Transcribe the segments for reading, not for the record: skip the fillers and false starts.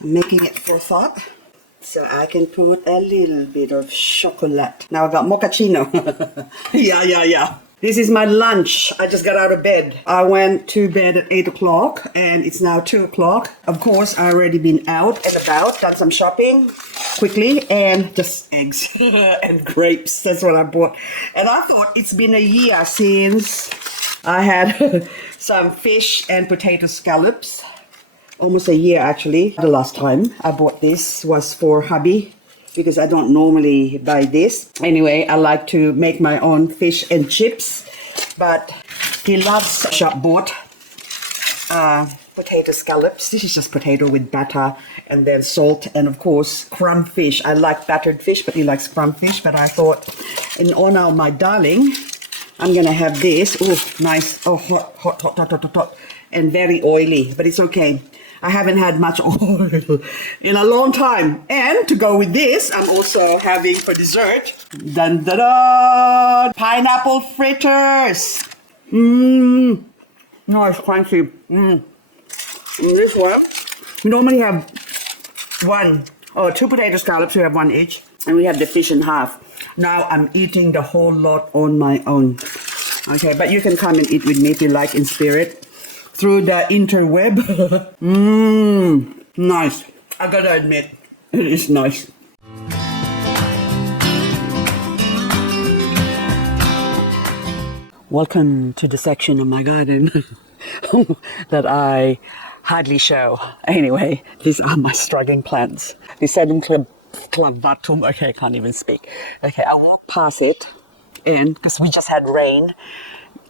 I'm making it froth up so I can put a little bit of chocolate. Now I got mochaccino. Yeah. This is my lunch. I just got out of bed. I went to bed at 8 o'clock and it's now 2 o'clock. Of course, I already been out and about, done some shopping quickly, and just eggs and grapes. That's what I bought. And I thought it's been a year since I had some fish and potato scallops. Almost a year actually. The last time I bought this was for hubby, because I don't normally buy this. Anyway, I like to make my own fish and chips, but he loves shop-bought potato scallops. This is just potato with batter and then salt and of course crumb fish. I like battered fish, but he likes crumb fish. But I thought in honor of my darling, I'm gonna have this. Oh, nice. Oh, hot, and very oily, but it's okay. I haven't had much oil in a long time. And to go with this, I'm also having for dessert, dun, dun, dun, pineapple fritters. Nice, crunchy. This one, we normally have two potato scallops. We have one each, and we have the fish in half. Now I'm eating the whole lot on my own. Okay, but you can come and eat with me if you like, in spirit, through the interweb. Nice. I gotta admit, it is nice. Welcome to the section of my garden that I hardly show. Anyway, these are my struggling plants. The Sedum clavatum. Okay, I can't even speak. Okay, I walked past it, and because we just had rain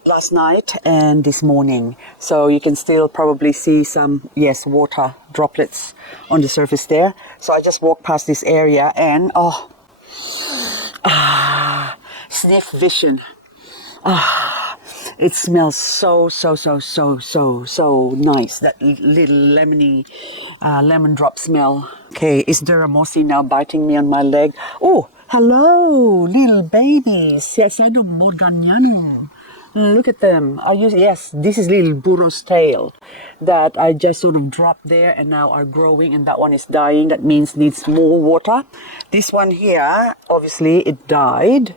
last night and this morning, so you can still probably see some, water droplets on the surface there. So I just walked past this area and sniff vision. It smells so nice. That little lemony lemon drop smell. Okay, is there a mossy now biting me on my leg? Oh, hello, little babies. Sedum morganianum. Look at them. Yes, this is little burro's tail that I just sort of dropped there and now are growing, and that one is dying. That means needs more water. This one here, obviously it died.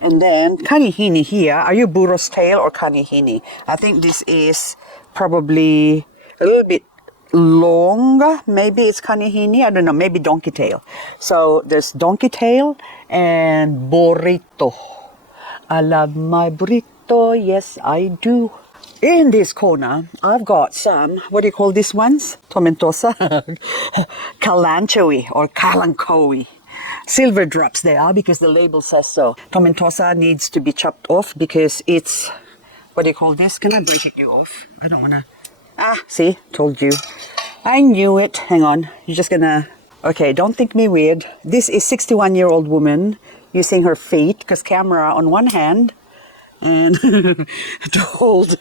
And then kanihini here. Are you burro's tail or kanihini? I think this is probably a little bit longer. Maybe it's kanihini. I don't know. Maybe donkey tail. So there's donkey tail and burrito. I love my burrito. Yes, I do. In this corner, I've got some, what do you call these ones? Tomentosa? Kalanchoe or Kalanchoe. Silver drops they are because the label says so. Tomentosa needs to be chopped off because it's, what do you call this? Can I break it you off? I don't want to. See, told you. I knew it. Hang on. You're just gonna, okay, don't think me weird. This is 61-year-old woman using her feet, because camera on one hand, and to hold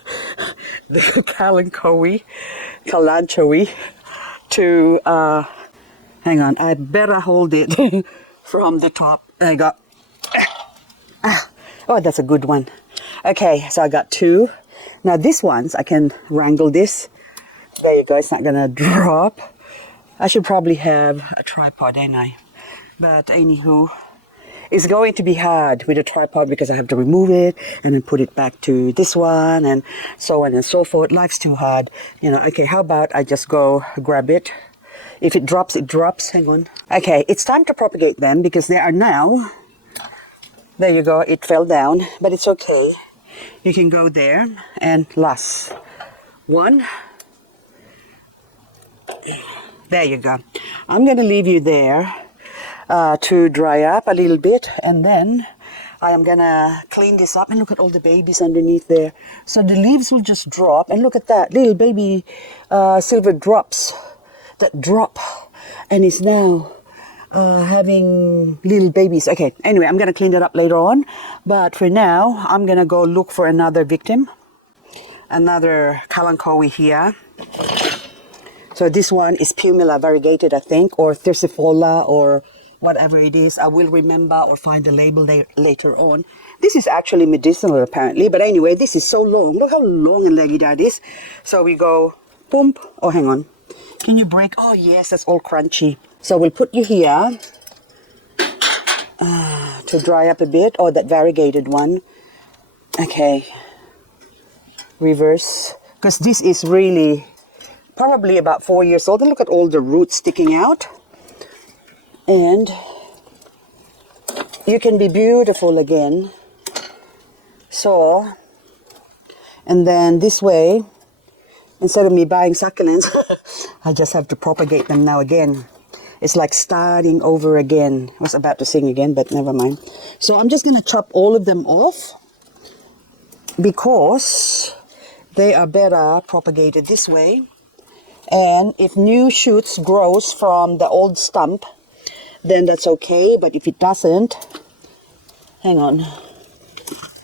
the Kalanchoe to, hang on, I better hold it from the top. I got, oh, that's a good one. Okay, so I got two. Now these ones, I can wrangle this. There you go, it's not gonna drop. I should probably have a tripod, ain't I? But anywho, it's going to be hard with a tripod because I have to remove it and then put it back to this one and so on and so forth. Life's too hard. Okay, how about I just go grab it. If it drops, it drops. Hang on. Okay, it's time to propagate them because they are now, there you go, it fell down, but it's okay. You can go there and last one. There you go. I'm going to leave you there to dry up a little bit, and then I am gonna clean this up. And look at all the babies underneath there. So the leaves will just drop, and look at that little baby silver drops that drop, and is now having little babies. Okay, anyway, I'm gonna clean that up later on, but for now I'm gonna go look for another victim, another Kalanchoe here. So this one is Pumila variegated, I think, or Thyrsifolia, or whatever it is. I will remember or find the label later on. This is actually medicinal apparently, but anyway, this is so long. Look how long and leggy that is. So we go, boom. Oh, hang on. Can you break? Oh yes, that's all crunchy. So we'll put you here to dry up a bit. Oh, that variegated one. Okay. Reverse. Because this is really probably about 4 years old. And look at all the roots sticking out. And you can be beautiful again. So, and then this way, instead of me buying succulents, I just have to propagate them now again. It's like starting over again. I was about to sing again, but never mind. So I'm just going to chop all of them off because they are better propagated this way. And if new shoots grows from the old stump, then that's okay. But if it doesn't, hang on.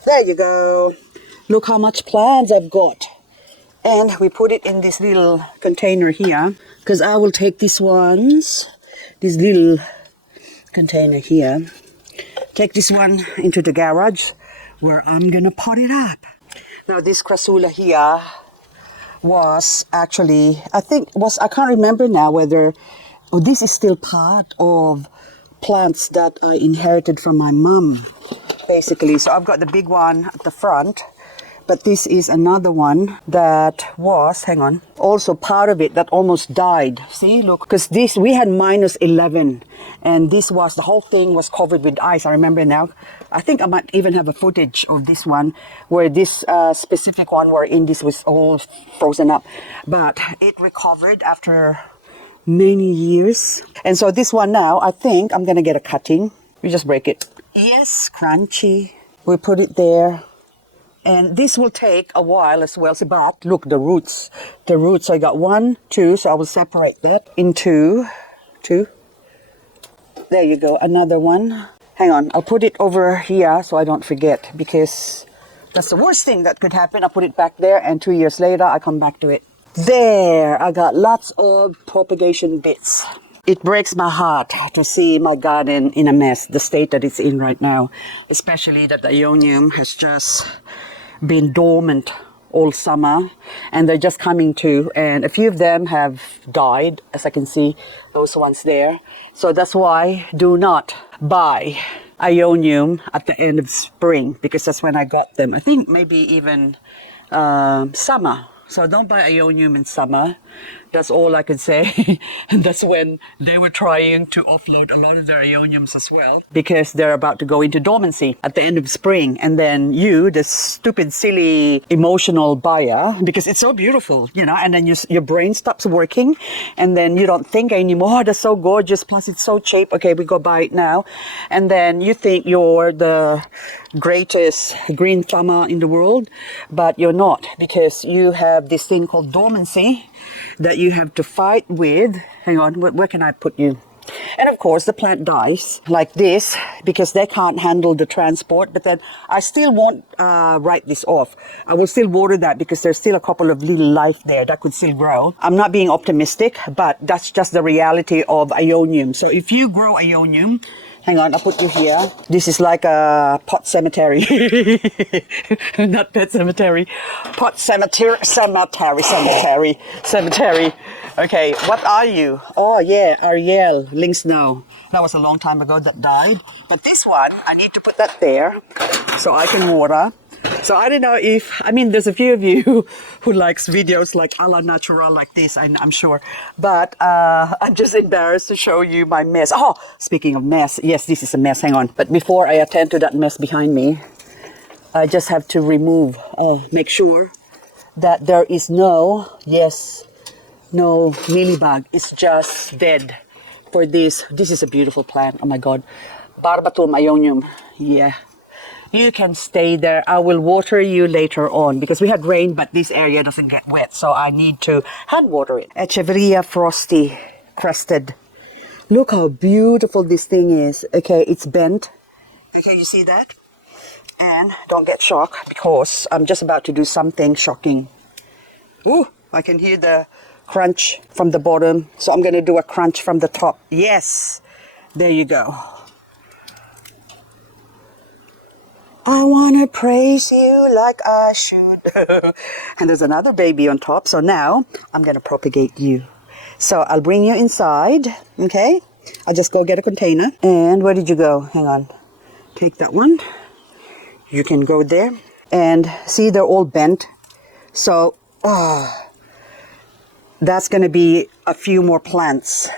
There you go. Look how much plants I've got. And we put it in this little container here, because I will take these ones, this little container here, take this one into the garage where I'm gonna pot it up. Now this Crassula here was actually, I can't remember now whether, this is still part of plants that I inherited from my mum, basically. So I've got the big one at the front. But this is another one that was, hang on, also part of it that almost died. See, look, because this, we had -11. And this was, the whole thing was covered with ice. I remember now. I think I might even have a footage of this one where this specific one wherein this was all frozen up. But it recovered after many years. And so this one now, I think I'm going to get a cutting. We just break it. Yes, crunchy. We put it there. And this will take a while as well. So, but look, the roots. So I got 1, 2. So I will separate that into 2. There you go. Another one. Hang on. I'll put it over here so I don't forget, because that's the worst thing that could happen. I'll put it back there, and 2 years later, I come back to it. There. I got lots of propagation bits. It breaks my heart to see my garden in a mess, the state that it's in right now. Especially that the Ionium has just been dormant all summer, and they're just coming to, and a few of them have died, as I can see, those ones there. So that's why do not buy Ionium at the end of spring, because that's when I got them. I think maybe even summer. So don't buy Ionium in summer. That's all I can say. And that's when they were trying to offload a lot of their Ioniums as well, because they're about to go into dormancy at the end of spring. And then you, the stupid, silly, emotional buyer, because it's so beautiful, you know, and then your brain stops working, and then you don't think anymore, oh, that's so gorgeous, plus it's so cheap. Okay, we go buy it now. And then you think you're the greatest green thumber in the world, but you're not, because you have this thing called dormancy that you have to fight with. Hang on, where can I put you? And of course the plant dies like this because they can't handle the transport. But then I still won't write this off. I will still water that because there's still a couple of little life there that could still grow. I'm not being optimistic, but that's just the reality of Ionium. So if you grow Ionium, hang on, I'll put you here. This is like a pot cemetery. Not pet cemetery. Pot cemetery. Okay, what are you? Oh yeah, Ariel, Link Snow. That was a long time ago that died. But this one, I need to put that there so I can water. So I don't know if, I mean, there's a few of you who likes videos like a la natural like this, I'm sure. But I'm just embarrassed to show you my mess. Oh, speaking of mess, yes, this is a mess, hang on. But before I attend to that mess behind me, I just have to remove, make sure that there is no mealybug. It's just dead for this. This is a beautiful plant, oh my God. Barbatum Ionium, yeah. You can stay there. I will water you later on because we had rain, but this area doesn't get wet, so I need to hand water it. Echeveria frosty crested. Look how beautiful this thing is. Okay, it's bent. Okay, you see that? And don't get shocked because I'm just about to do something shocking. Ooh, I can hear the crunch from the bottom, so I'm going to do a crunch from the top. Yes, there you go. I want to praise you like I should. And there's another baby on top. So now I'm going to propagate you. So I'll bring you inside, okay? I'll just go get a container. And where did you go? Hang on. Take that one. You can go there. And see, they're all bent. So, that's going to be a few more plants.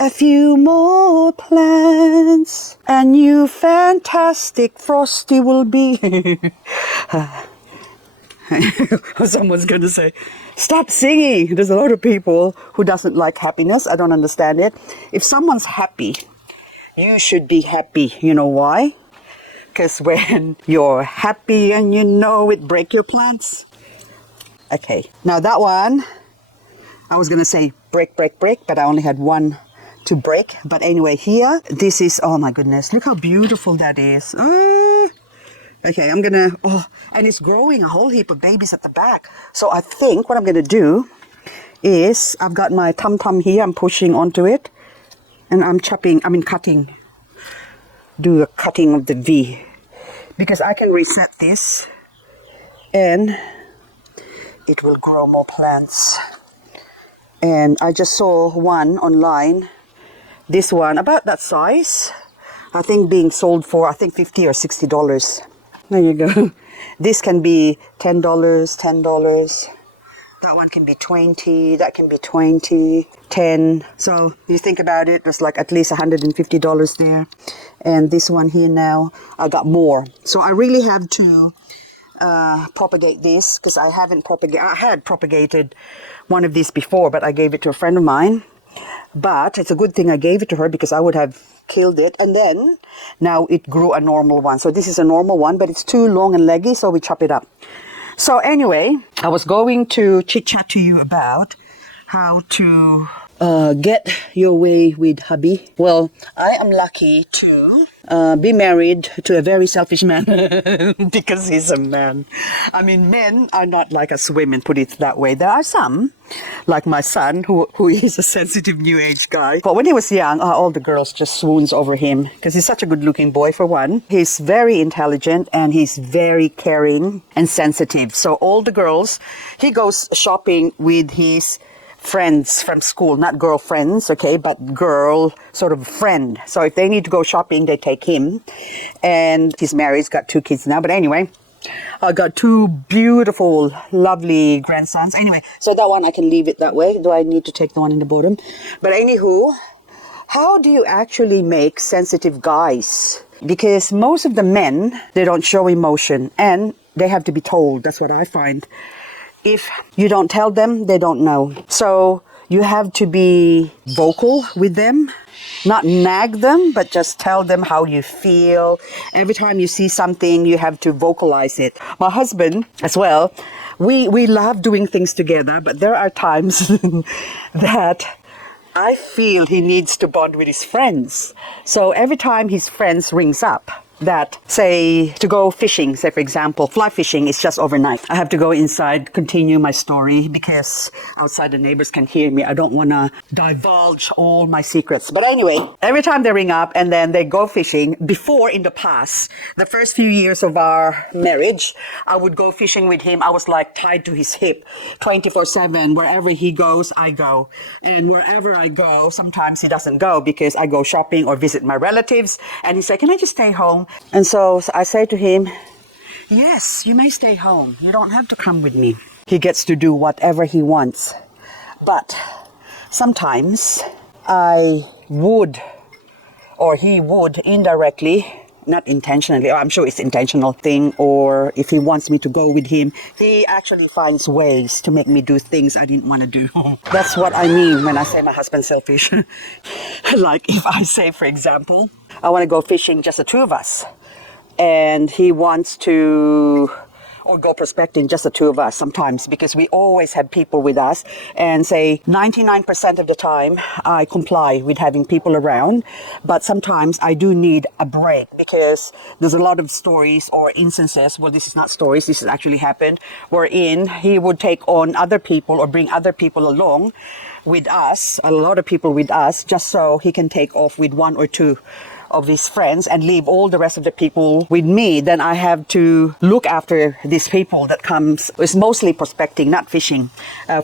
A few more plants, and you fantastic Frosty will be. Someone's going to say, stop singing. There's a lot of people who doesn't like happiness. I don't understand it. If someone's happy, you should be happy. You know why? Because when you're happy and you know it, break your plants. Okay, now that one, I was going to say break, but I only had one to break. But anyway, here, this is, oh my goodness, look how beautiful that is. Okay, I'm gonna, and it's growing a whole heap of babies at the back. So I think what I'm gonna do is, I've got my tum-tum here, I'm pushing onto it, and I'm cutting, do a cutting of the V, because I can reset this, and it will grow more plants. And I just saw one online, this one, about that size, I think being sold for, I think $50 or $60. There you go. This can be $10. That one can be 20, that can be 20, 10. So you think about it, there's like at least $150 there. And this one here now, I got more. So I really have to propagate this, because I had propagated one of these before, but I gave it to a friend of mine. But it's a good thing I gave it to her, because I would have killed it. And then now it grew a normal one. So this is a normal one, but it's too long and leggy, so we chop it up. So anyway, I was going to chit chat to you about how to get your way with hubby. Well, I am lucky to be married to a very selfish man because he's a man. I mean, men are not like us women, put it that way. There are some, like my son, who is a sensitive new age guy. But when he was young, all the girls just swoons over him because he's such a good looking boy, for one. He's very intelligent and he's very caring and sensitive. So all the girls, he goes shopping with his friends from school, not girlfriends, okay, but girl sort of friend. So if they need to go shopping, they take him. And he's married, he's got 2 kids now. But anyway, I got 2 beautiful, lovely grandsons. Anyway, so that one I can leave it that way. Do I need to take the one in the bottom? But anywho, how do you actually make sensitive guys? Because most of the men, they don't show emotion and they have to be told. That's what I find. If you don't tell them, they don't know. So you have to be vocal with them, not nag them, but just tell them how you feel. Every time you see something, you have to vocalize it. My husband as well, we love doing things together, but there are times that I feel he needs to bond with his friends. So every time his friends rings up, that say to go fishing, say for example, fly fishing is just overnight. I have to go inside, continue my story because outside the neighbors can hear me. I don't want to divulge all my secrets. But anyway, every time they ring up and then they go fishing, before in the past, the first few years of our marriage, I would go fishing with him. I was like tied to his hip 24/7. Wherever he goes, I go. And wherever I go, sometimes he doesn't go because I go shopping or visit my relatives. And he said, can I just stay home? And so I say to him, yes, you may stay home. You don't have to come with me. He gets to do whatever he wants. But sometimes I would, or he would indirectly, not intentionally, I'm sure it's intentional thing, or if he wants me to go with him, he actually finds ways to make me do things I didn't want to do. That's what I mean when I say my husband's selfish. Like if I say, for example, I want to go fishing, just the 2 of us, and he wants to, or go prospecting, just the 2 of us sometimes, because we always have people with us, and say 99% of the time I comply with having people around, but sometimes I do need a break because there's a lot of stories or instances, well, this is not stories, this has actually happened, wherein he would take on other people or bring other people along with us, a lot of people with us, just so he can take off with 1 or 2 of his friends and leave all the rest of the people with me, then I have to look after these people that comes. It's mostly prospecting, not fishing.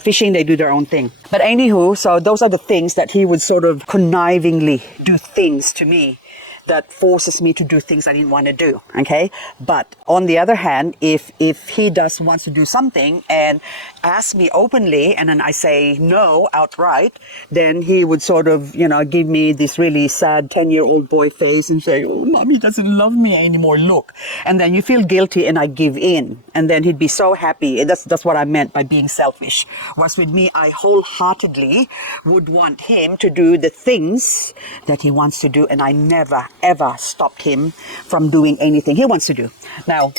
Fishing, they do their own thing. But anywho, so those are the things that he would sort of connivingly do things to me that forces me to do things I didn't want to do, okay? But on the other hand, if he wants to do something and asks me openly and then I say no outright, then he would sort of, you know, give me this really sad 10-year-old boy face and say, oh, mommy doesn't love me anymore, look. And then you feel guilty and I give in. And then he'd be so happy. That's what I meant by being selfish. Was with me, I wholeheartedly would want him to do the things that he wants to do, and I never ever stopped him from doing anything he wants to do. Now,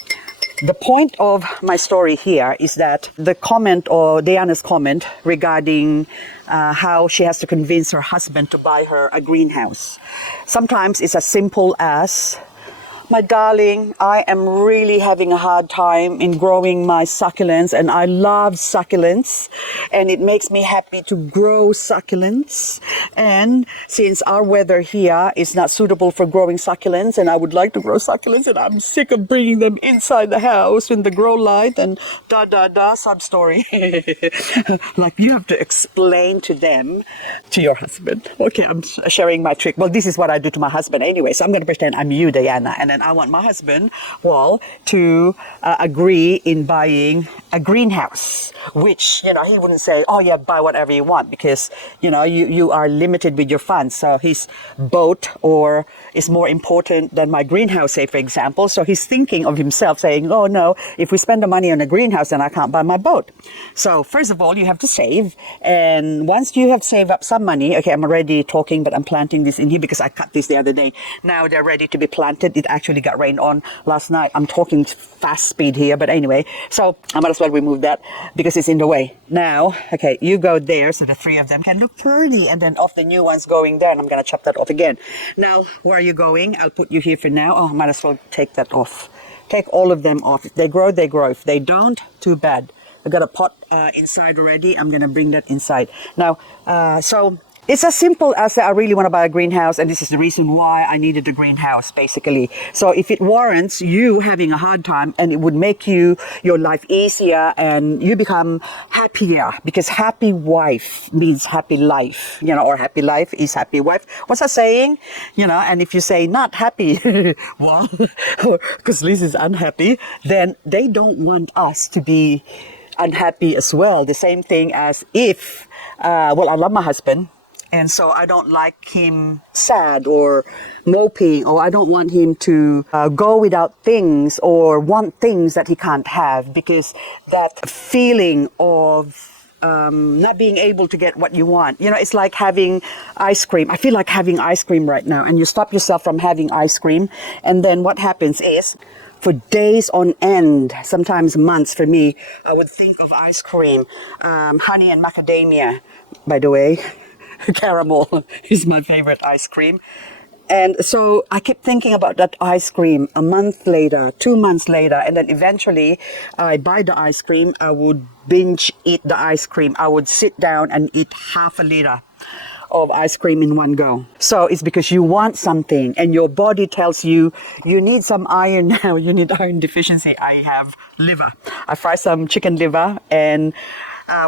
the point of my story here is that the comment, or Diana's comment, regarding how she has to convince her husband to buy her a greenhouse. Sometimes it's as simple as, my darling, I am really having a hard time in growing my succulents, and I love succulents, and it makes me happy to grow succulents. And since our weather here is not suitable for growing succulents, and I would like to grow succulents, and I'm sick of bringing them inside the house in the grow light and sub story. Like, you have to explain to them, to your husband. Okay, I'm sharing my trick. Well, this is what I do to my husband anyway, so I'm going to pretend I'm you, Diana, and I want my husband, well, to agree in buying a greenhouse, which, you know, he wouldn't say, oh yeah, buy whatever you want, because, you know, you are limited with your funds. So his boat is more important than my greenhouse, say, for example. So he's thinking of himself saying, oh no, if we spend the money on a greenhouse, then I can't buy my boat. So first of all, you have to save. And once you have saved up some money, okay, I'm already talking, but I'm planting this in here because I cut this the other day. Now they're ready to be planted. It actually got rained on last night. I'm talking fast speed here, but anyway, so I might as well remove that because it's in the way. Now, okay, you go there so the three of them can look pretty, and then off the new ones going there, and I'm going to chop that off again. Now, where are you going? I'll put you here for now. Oh, I might as well take that off. Take all of them off. If they grow, they grow. If they don't, too bad. I got a pot inside already. I'm going to bring that inside. Now, so it's as simple as I really want to buy a greenhouse, and this is the reason why I needed a greenhouse, basically. So if it warrants you having a hard time, and it would make your life easier, and you become happier, because happy wife means happy life, you know, or happy life is happy wife. What's that saying? You know, and if you say not happy, well, because Liz is unhappy, then they don't want us to be unhappy as well. The same thing as if, well, I love my husband, and so I don't like him sad or moping, or I don't want him to go without things or want things that he can't have, because that feeling of not being able to get what you want, you know, it's like having ice cream. I feel like having ice cream right now, and you stop yourself from having ice cream, and then what happens is, for days on end, sometimes months for me, I would think of ice cream, honey and macadamia, by the way. Caramel is my favorite ice cream. And so I kept thinking about that ice cream a month later, 2 months later, and then eventually I buy the ice cream. I would binge eat the ice cream. I would sit down and eat half a liter of ice cream in one go. So it's because you want something, and your body tells you, you need some iron now, you need iron deficiency. I have liver. I fry some chicken liver, and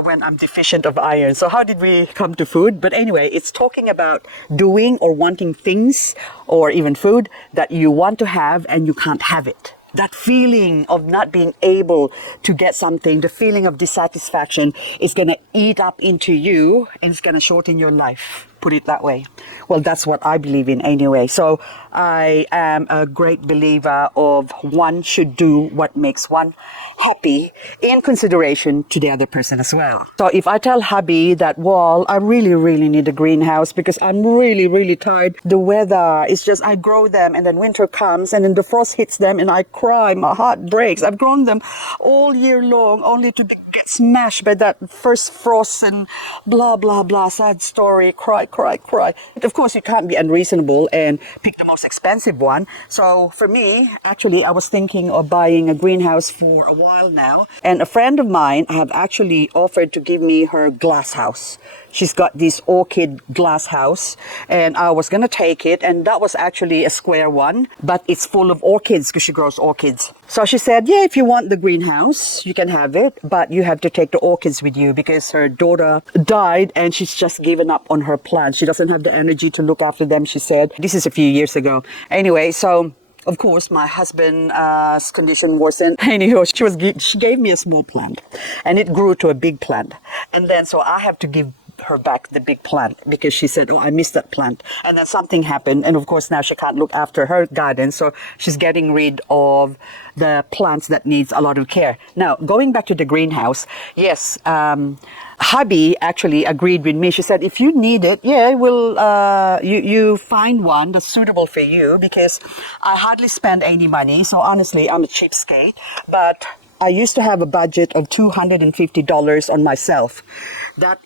when I'm deficient of iron. So how did we come to food? But anyway, it's talking about doing or wanting things, or even food, that you want to have and you can't have it. That feeling of not being able to get something, the feeling of dissatisfaction, is going to eat up into you, and it's going to shorten your life. Put it that way. Well, that's what I believe in anyway. So I am a great believer of one should do what makes one happy, in consideration to the other person as well. So if I tell hubby that, well, I really, really need a greenhouse because I'm really, really tired. The weather is just, I grow them, and then winter comes, and then the frost hits them, and I cry, my heart breaks. I've grown them all year long, only to get smashed by that first frost, and blah, blah, blah, sad story, cry, cry, cry. But of course, you can't be unreasonable and pick the most expensive one. So for me, actually, I was thinking of buying a greenhouse for a while now. And a friend of mine have actually offered to give me her glass house. she's got this orchid glass house, and I was gonna take it, and that was actually a square one, but it's full of orchids because she grows orchids. So she said, yeah, if you want the greenhouse, you can have it, but you have to take the orchids with you because her daughter died and she's just given up on her plants. She doesn't have the energy to look after them, she said. This is a few years ago. Anyway, so of course, my husband's condition worsened. Anyhow, she gave me a small plant, and it grew to a big plant. And then, so I have to give her back the big plant because she said, oh, I missed that plant. And then something happened. And of course, now she can't look after her garden. So she's getting rid of the plants that needs a lot of care. Now, going back to the greenhouse, yes, hubby actually agreed with me. She said, if you need it, yeah, you find one that's suitable for you, because I hardly spend any money. So honestly, I'm a cheapskate, but I used to have a budget of $250 on myself. That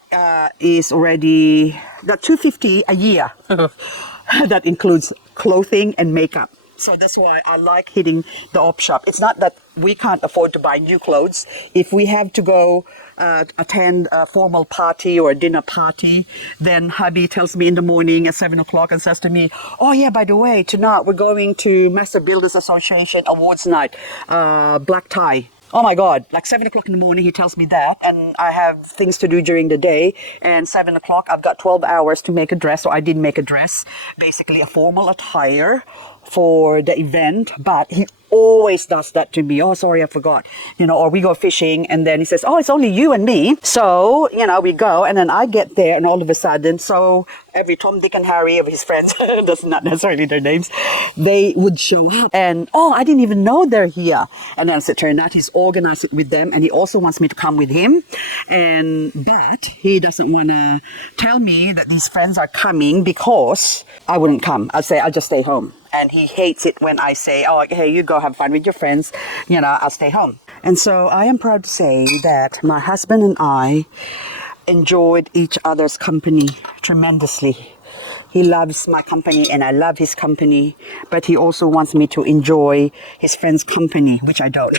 is already that $250 a year. That includes clothing and makeup. So that's why I like hitting the op shop. It's not that we can't afford to buy new clothes. If we have to go attend a formal party or a dinner party, then hubby tells me in the morning at 7 o'clock and says to me, oh yeah, by the way, tonight we're going to Master Builders Association Awards night, black tie. Oh my God, like 7 o'clock in the morning, he tells me that, and I have things to do during the day, and 7 o'clock, I've got 12 hours to make a dress, so I did make a dress, basically a formal attire for the event, but he always does that to me. Oh, sorry, I forgot. Or we go fishing, and then he says, oh, it's only you and me. So, we go, and then I get there, and all of a sudden, so every Tom, Dick, and Harry of his friends, that's not necessarily their names, they would show up. And, oh, I didn't even know they're here. And then as it turned out, he's organized it with them, and he also wants me to come with him. But he doesn't want to tell me that these friends are coming because I wouldn't come. I'll say, I'll just stay home. And he hates it when I say, oh, hey, you go have fun with your friends, I'll stay home. And so I am proud to say that my husband and I enjoyed each other's company tremendously. He loves my company and I love his company, but he also wants me to enjoy his friends' company, which I don't.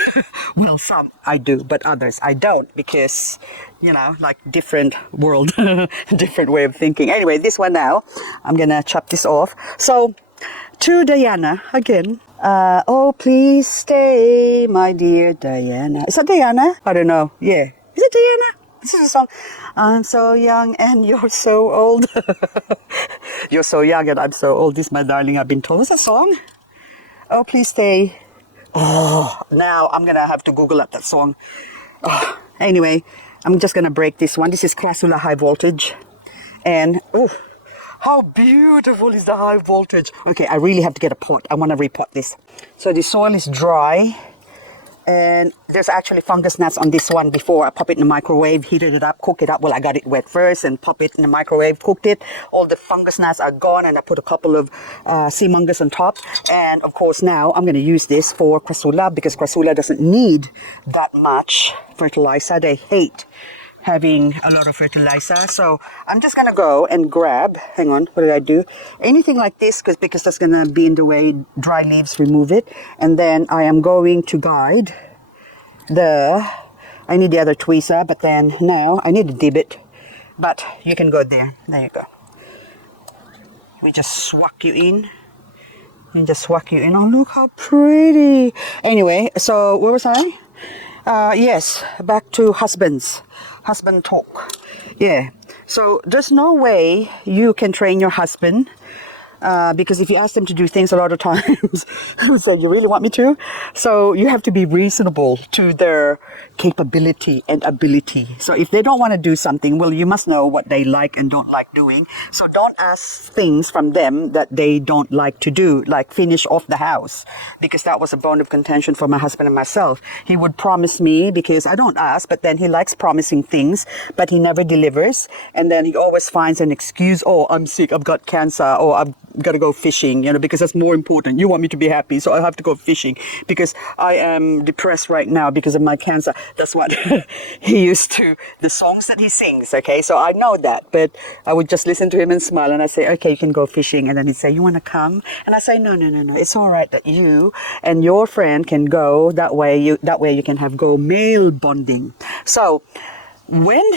Well, some I do, but others I don't, because, like different world, different way of thinking. Anyway, this one now, I'm going to chop this off. So, to Diana again. Oh, please stay, my dear Diana. Is that Diana? I don't know. Yeah. Is it Diana? This is a song. I'm so young and you're so old. You're so young and I'm so old. This, my darling, I've been told. Is a song? Oh, please stay. Oh, now I'm going to have to Google up that song. Oh, anyway, I'm just going to break this one. This is Crassula High Voltage. And, oh, how beautiful is the high voltage. Okay, I really have to get a pot. I want to repot this. So the soil is dry. And there's actually fungus gnats on this one before. I pop it in the microwave, heated it up, cook it up. Well, I got it wet first and pop it in the microwave, cooked it. All the fungus gnats are gone, and I put a couple of sea mungus on top. And of course now I'm going to use this for Crassula, because Crassula doesn't need that much fertilizer. They hate having a lot of fertilizer. So I'm just going to go and grab, hang on, what did I do? Anything like this, because that's going to be in the way, dry leaves, remove it. And then I am going to guide I need the other tweezer, but then now I need a divot. But you can go there. There you go. We just swack you in. And just swack you in. Oh, look how pretty. Anyway, so where was I? Yes, back to husband talk. Yeah, so there's no way you can train your husband, because if you ask them to do things a lot of times, he'll say, you really want me to? So you have to be reasonable to their capability and ability. So if they don't want to do something, well, you must know what they like and don't like doing. So don't ask things from them that they don't like to do, like finish off the house, because that was a bone of contention for my husband and myself. He would promise me, because I don't ask, but then he likes promising things, but he never delivers. And then he always finds an excuse. Oh, I'm sick, I've got cancer, or I've got to go fishing, because that's more important. You want me to be happy, so I have to go fishing because I am depressed right now because of my cancer. That's what he used to, the songs that he sings, okay? So I know that, but I would just listen to him and smile, and I say, okay, you can go fishing. And then he'd say, you want to come? And I say, no, it's all right that you and your friend can go. That way you can have go male bonding. So when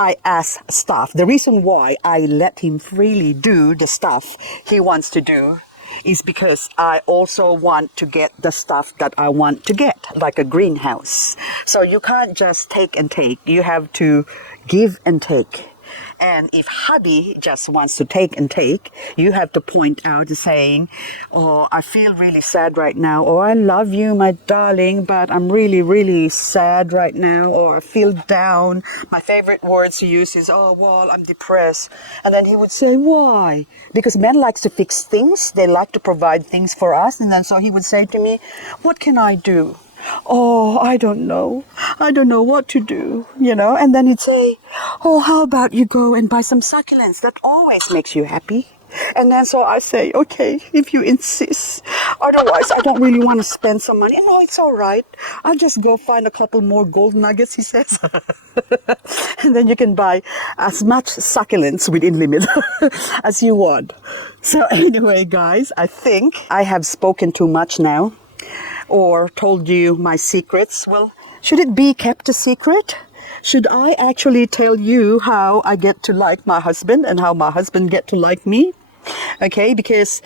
I ask stuff. The reason why I let him freely do the stuff he wants to do is because I also want to get the stuff that I want to get, like a greenhouse. So you can't just take and take. You have to give and take. And if hubby just wants to take and take, you have to point out saying, oh, I feel really sad right now. Or I love you, my darling, but I'm really, really sad right now. Or I feel down. My favorite words to use is, oh, well, I'm depressed. And then he would say, why? Because men likes to fix things. They like to provide things for us. And then so he would say to me, what can I do? Oh, I don't know. I don't know what to do, you know. And then he'd say, oh, how about you go and buy some succulents? That always makes you happy. And then so I say, okay, if you insist. Otherwise, I don't really want to spend some money. No, it's all right. I'll just go find a couple more gold nuggets, he says. And then you can buy as much succulents within limit as you want. So anyway, guys, I think I have spoken too much now, or told you my secrets. Well, should it be kept a secret? Should I actually tell you how I get to like my husband and how my husband get to like me? Okay, because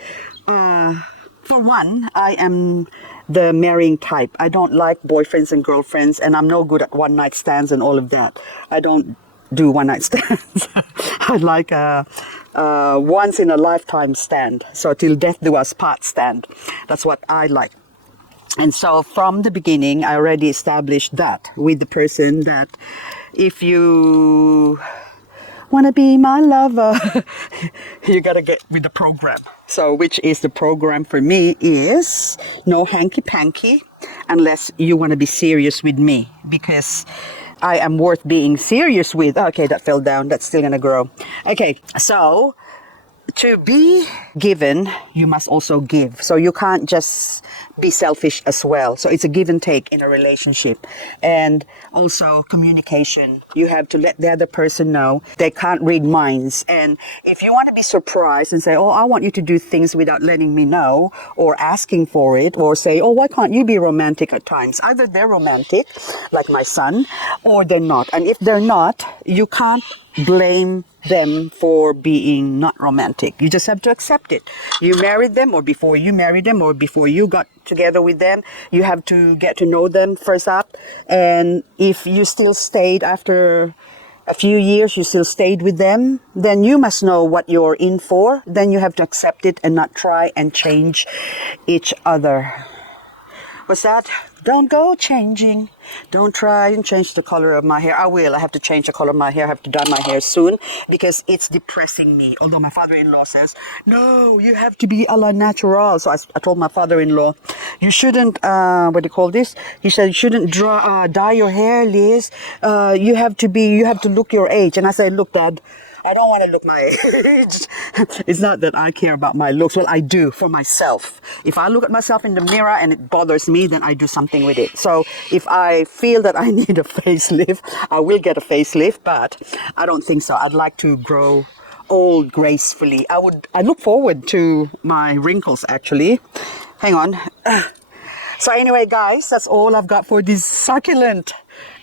for one, I am the marrying type. I don't like boyfriends and girlfriends, and I'm no good at one night stands and all of that. I don't do one night stands. I like a once in a lifetime stand. So till death do us part stand. That's what I like. And so from the beginning, I already established that with the person that if you want to be my lover, you got to get with the program. So which is the program for me is no hanky-panky unless you want to be serious with me, because I am worth being serious with. Okay, that fell down. That's still going to grow. Okay, so to be given, you must also give. So you can't just be selfish as well. So it's a give and take in a relationship. And also communication. You have to let the other person know. They can't read minds. And if you want to be surprised and say, oh, I want you to do things without letting me know, or asking for it, or say, oh, why can't you be romantic at times? Either they're romantic, like my son, or they're not. And if they're not, you can't blame them for being not romantic. You just have to accept it. You married them, or before you married them, or before you got together with them, you have to get to know them first up. And if you still stayed after a few years, you still stayed with them, then you must know what you're in for. Then you have to accept it and not try and change each other. What's that? Don't go changing. Don't try and change the color of my hair. I will. I have to change the color of my hair. I have to dye my hair soon because it's depressing me. Although my father-in-law says, no, you have to be a la natural. So I told my father-in-law, you shouldn't, what do you call this? He said, you shouldn't dye your hair, Liz. You have to look your age. And I said, look, Dad, I don't want to look my age. It's not that I care about my looks. Well, I do for myself. If I look at myself in the mirror and it bothers me, then I do something with it. So if I feel that I need a facelift, I will get a facelift, but I don't think so. I'd like to grow old gracefully. I look forward to my wrinkles, actually. Hang on. So anyway, guys, that's all I've got for this succulent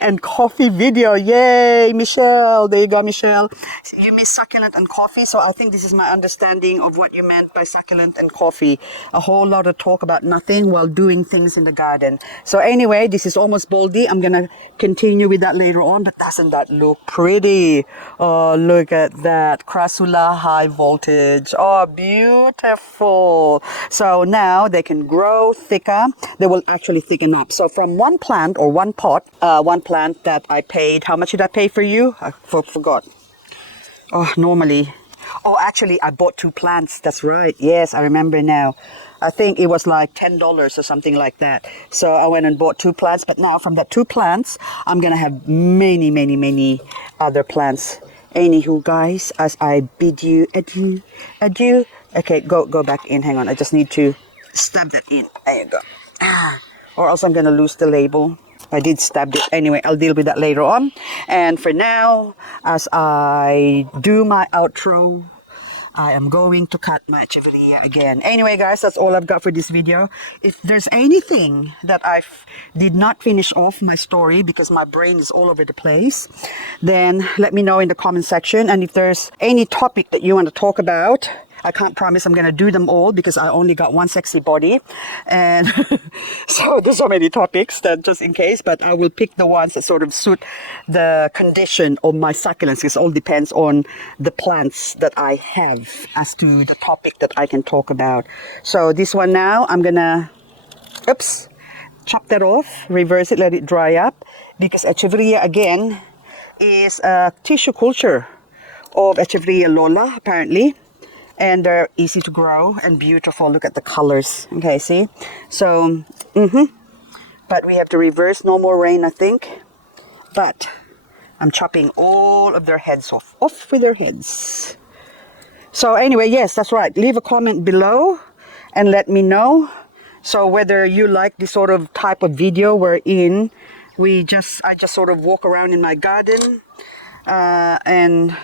and coffee video. Yay, Michelle. There you go, Michelle. You miss succulent and coffee, so I think this is my understanding of what you meant by succulent and coffee. A whole lot of talk about nothing while doing things in the garden. So anyway, this is almost boldy. I'm going to continue with that later on, but doesn't that look pretty? Oh, look at that. Crassula high voltage. Oh, beautiful. So now they can grow thicker. They will actually thicken up. So from one plant or one pot, one plant that I paid, how much did I pay for you? I forgot. Oh, normally. Oh, actually, I bought 2 plants. That's right. Yes, I remember now. I think it was like $10 or something like that. So I went and bought 2 plants. But now from that 2 plants, I'm going to have many, many, many other plants. Anywho, guys, as I bid you adieu, adieu. Okay, go back in. Hang on. I just need to stab that in. There you go. Or else I'm going to lose the label. I did stab it. Anyway, I'll deal with that later on. And for now, as I do my outro, I am going to cut my Echeveria again. Anyway, guys, that's all I've got for this video. If there's anything that I did not finish off my story because my brain is all over the place, then let me know in the comment section. And if there's any topic that you want to talk about, I can't promise I'm going to do them all because I only got one sexy body. And so there's so many topics that just in case, but I will pick the ones that sort of suit the condition of my succulents. It all depends on the plants that I have as to the topic that I can talk about. So this one now, I'm going to, chop that off, reverse it, let it dry up, because Echeveria again is a tissue culture of Echeveria Lola apparently. And they're easy to grow and beautiful. Look at the colors. Okay, see? So, but we have to reverse. No more rain, I think. But I'm chopping all of their heads off. Off with their heads. So anyway, yes, that's right. Leave a comment below and let me know. So whether you like this sort of type of video wherein I just sort of walk around in my garden and...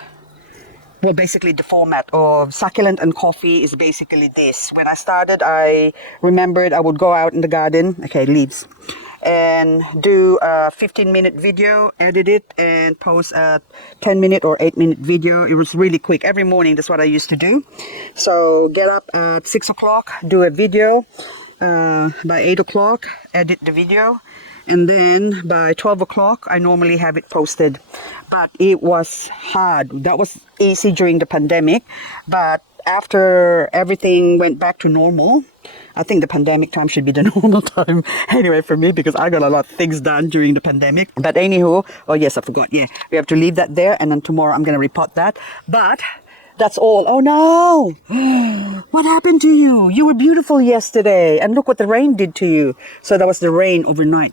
Well, basically the format of Succulent and Coffee is basically this. When I started, I remembered I would go out in the garden, leaves, and do a 15-minute video, edit it, and post a 10-minute or 8-minute video. It was really quick. Every morning, that's what I used to do. So get up at 6 o'clock, do a video. By 8 o'clock, edit the video. And then by 12 o'clock, I normally have it posted. But it was hard. That was easy during the pandemic. But after everything went back to normal, I think the pandemic time should be the normal time anyway for me, because I got a lot of things done during the pandemic. But anywho, oh yes, I forgot. Yeah, we have to leave that there. And then tomorrow I'm going to repot that. But that's all. Oh no! What happened to you? You were beautiful yesterday. And look what the rain did to you. So that was the rain overnight.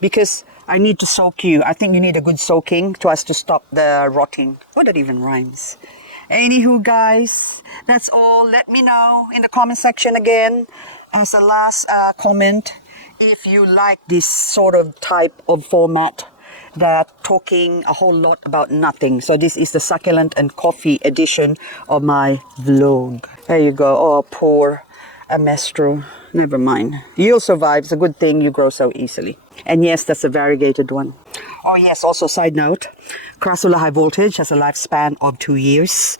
Because I need to soak you. I think you need a good soaking to us to stop the rotting. What, that even rhymes. Anywho, guys, that's all. Let me know in the comment section again as a last comment if you like this sort of type of format that talking a whole lot about nothing. So this is the Succulent and Coffee edition of my vlog. There you go. Oh, poor Amestro. Never mind. You'll survive. It's a good thing you grow so easily. And yes, that's a variegated one. Oh yes, also side note, Crassula high voltage has a lifespan of 2 years,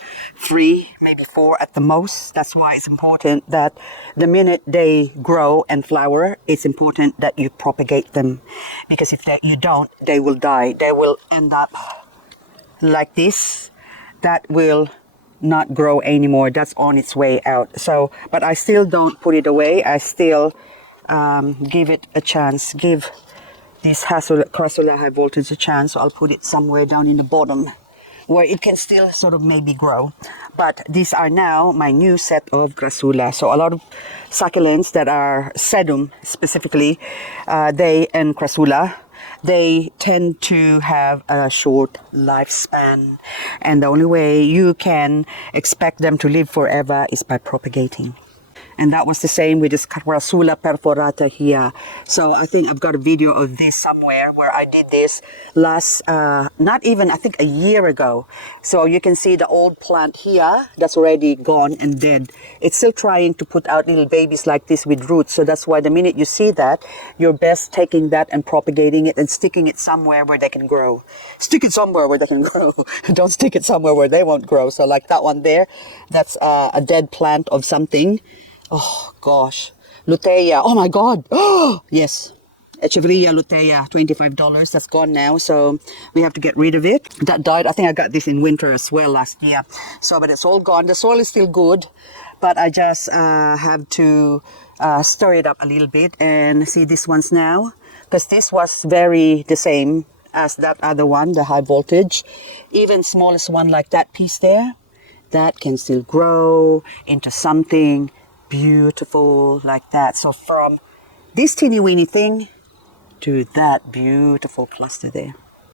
3, maybe 4 at the most. That's why it's important that the minute they grow and flower, it's important that you propagate them. Because if you don't, they will die. They will end up like this. That will not grow anymore. That's on its way out. So, but I still don't put it away. I still give it a chance. Give this Crassula high voltage a chance. So I'll put it somewhere down in the bottom where it can still sort of maybe grow. But these are now my new set of Crassula. So a lot of succulents that are Sedum specifically, they and Crassula, they tend to have a short lifespan. And the only way you can expect them to live forever is by propagating. And that was the same with this Crassula perforata here. So I think I've got a video of this somewhere where I did this last, not even, I think a year ago. So you can see the old plant here that's already gone and dead. It's still trying to put out little babies like this with roots. So that's why the minute you see that, you're best taking that and propagating it and sticking it somewhere where they can grow. Stick it somewhere where they can grow. Don't stick it somewhere where they won't grow. So like that one there, that's a dead plant of something. Oh gosh, Lutea. Oh my God. Oh yes, Echeveria Lutea, $25. That's gone now, so we have to get rid of it. That died. I think I got this in winter as well last year. So, but it's all gone. The soil is still good, but I just have to stir it up a little bit and see these ones now, because this was very the same as that other one, the high voltage. Even smallest one like that piece there, that can still grow into something beautiful like that. So from this teeny weeny thing to that beautiful cluster there.